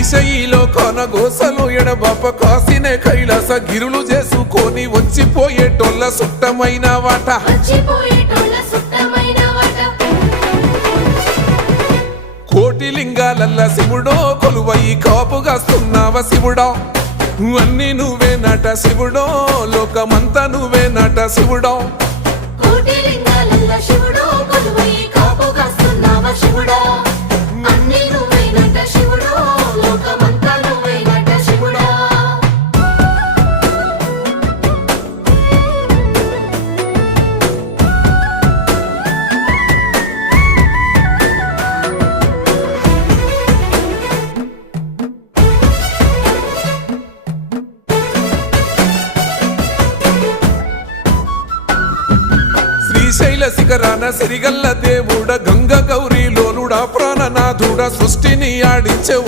శ్రీశైలో కొనగోసలు ఎడబాప కాసినే కైలాస గిరులు చేసుకొని వచ్చిపోయేటోళ్ళ సుట్టమైన వాట కోటి లింగాలల్ల శివుడో కొలువై కాపుగాస్తున్నావ శివుడా అన్ని నువ్వే నట శివుడో లోకమంతా నువ్వే నట శివుడో శ్రీశైల శిఖరాన సిరిగల్ల దేవుడ గంగ గౌరీ లోలుడా ప్రాణనాథుడ సృష్టిని ఆడించే